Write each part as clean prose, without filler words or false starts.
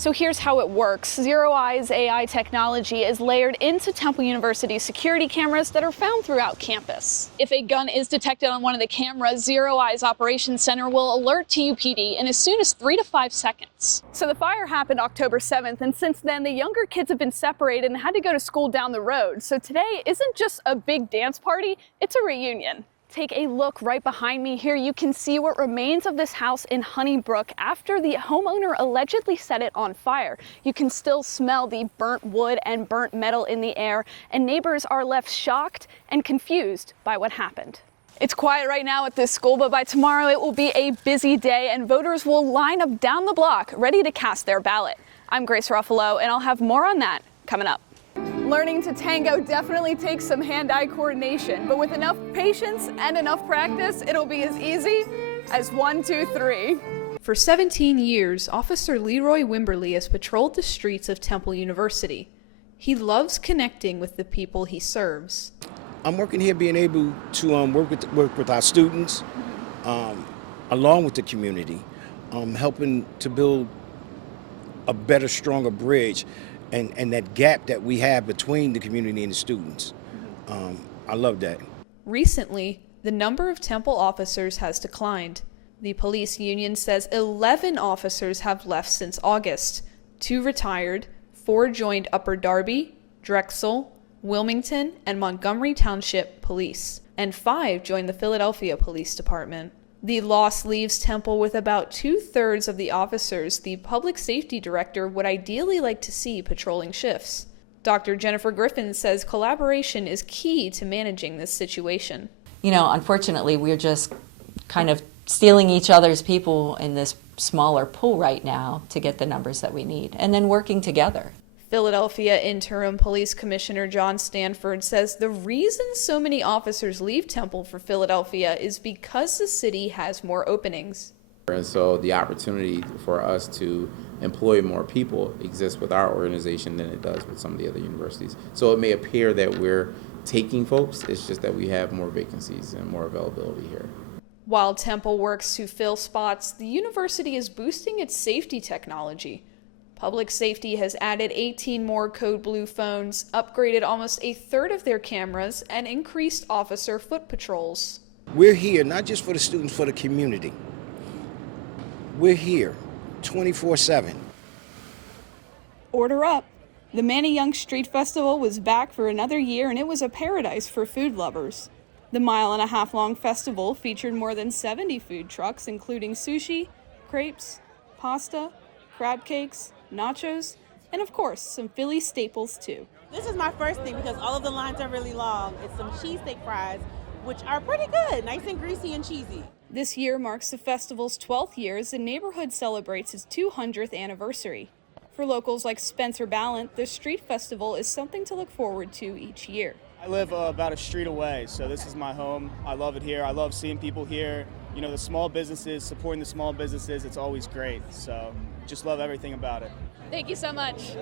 So here's how it works. Zero Eyes AI technology is layered into Temple University's security cameras that are found throughout campus. If a gun is detected on one of the cameras, Zero Eyes Operations Center will alert TUPD in as soon as 3 to 5 seconds. So the fire happened October 7th, and since then the younger kids have been separated and had to go to school down the road. So today isn't just a big dance party, it's a reunion. Take a look right behind me here. You can see what remains of this house in Honeybrook after the homeowner allegedly set it on fire. You can still smell the burnt wood and burnt metal in the air, and neighbors are left shocked and confused by what happened. It's quiet right now at this school, but by tomorrow it will be a busy day and voters will line up down the block ready to cast their ballot. I'm Grace Ruffalo, and I'll have more on that coming up. Learning to tango definitely takes some hand-eye coordination, but with enough patience and enough practice, it'll be as easy as 1, 2, 3. For 17 years, Officer Leroy Wimberly has patrolled the streets of Temple University. He loves connecting with the people he serves. I'm working here being able to work with our students, along with the community, helping to build a better, stronger bridge and that gap that we have between the community and the students. I love that. Recently, the number of Temple officers has declined. The police union says 11 officers have left since August. 2 retired, 4 joined Upper Darby, Drexel, Wilmington, and Montgomery Township Police, and 5 joined the Philadelphia Police Department. The loss leaves Temple with about 2/3 of the officers the public safety director would ideally like to see patrolling shifts. Dr. Jennifer Griffin says collaboration is key to managing this situation. You know, unfortunately, we're just kind of stealing each other's people in this smaller pool right now to get the numbers that we need, and then working together. Philadelphia Interim Police Commissioner John Stanford says the reason so many officers leave Temple for Philadelphia is because the city has more openings. And so the opportunity for us to employ more people exists with our organization than it does with some of the other universities. So it may appear that we're taking folks, it's just that we have more vacancies and more availability here. While Temple works to fill spots, the university is boosting its safety technology. Public Safety has added 18 more Code Blue phones, upgraded almost 1/3 of their cameras, and increased officer foot patrols. We're here not just for the students, for the community. We're here 24/7. Order up. The Manny Young Street Festival was back for another year, and it was a paradise for food lovers. The 1.5-mile-long festival featured more than 70 food trucks, including sushi, crepes, pasta, crab cakes, nachos, and of course, some Philly staples too. This is my first thing because all of the lines are really long. It's some cheesesteak fries, which are pretty good, nice and greasy and cheesy. This year marks the festival's 12th year as the neighborhood celebrates its 200th anniversary. For locals like Spencer Ballant, the street festival is something to look forward to each year. I live about a street away, so this is my home. I love it here. I love seeing people here. You know, the small businesses, supporting the small businesses, it's always great. So just love everything about it. Thank you so much.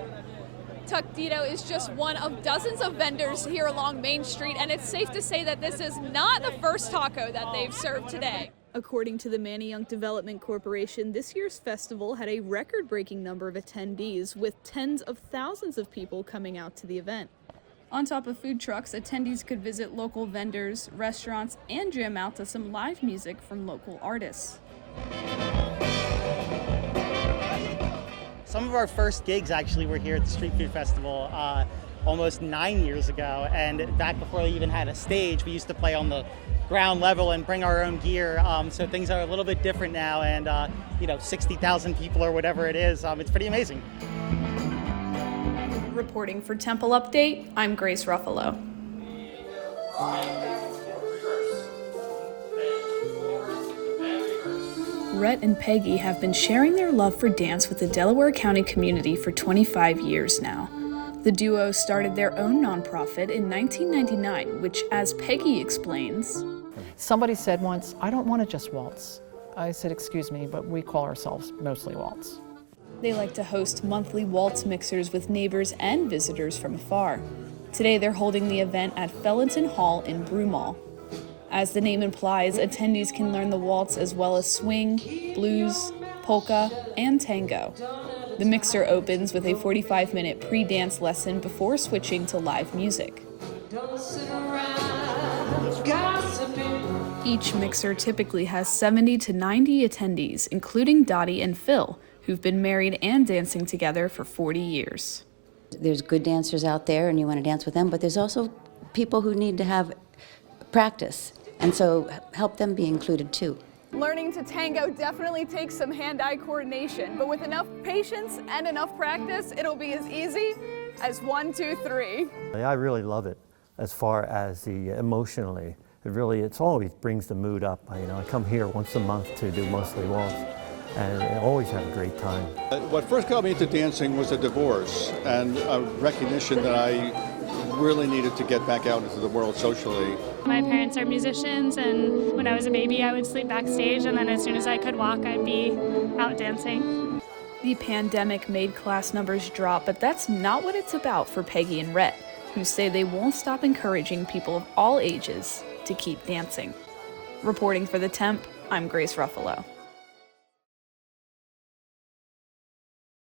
Tuxedo is just one of dozens of vendors here along Main Street, and it's safe to say that this is not the first taco that they've served today. According to the Manny Young Development Corporation, this year's festival had a record-breaking number of attendees, with tens of thousands of people coming out to the event. On top of food trucks, attendees could visit local vendors, restaurants, and jam out to some live music from local artists. Some of our first gigs actually were here at the Street Food Festival almost 9 years ago, and back before they even had a stage, we used to play on the ground level and bring our own gear, so things are a little bit different now, and 60,000 people or whatever it is, it's pretty amazing. Reporting for Temple Update, I'm Grace Ruffalo. Rhett and Peggy have been sharing their love for dance with the Delaware County community for 25 years now. The duo started their own nonprofit in 1999, which, as Peggy explains, somebody said once, "I don't want to just waltz." I said, "Excuse me, but we call ourselves mostly waltz." They like to host monthly waltz mixers with neighbors and visitors from afar. Today they're holding the event at Fellenton Hall in Broomall. As the name implies, attendees can learn the waltz as well as swing, blues, polka, and tango. The mixer opens with a 45-minute pre-dance lesson before switching to live music. Each mixer typically has 70 to 90 attendees, including Dottie and Phil, who've been married and dancing together for 40 years. There's good dancers out there and you want to dance with them, but there's also people who need to have practice, and so help them be included too. Learning to tango definitely takes some hand-eye coordination, but with enough patience and enough practice, it'll be as easy as 1, 2, 3. I really love it as far as the emotionally. It always brings the mood up. I come here once a month to do mostly waltz, and I always have a great time. What first got me into dancing was a divorce and a recognition that I really needed to get back out into the world socially. My parents are musicians, and when I was a baby I would sleep backstage, and then as soon as I could walk I'd be out dancing. The pandemic made class numbers drop, but that's not what it's about for Peggy and Rhett, who say they won't stop encouraging people of all ages to keep dancing. Reporting for The Temp, I'm Grace Ruffalo.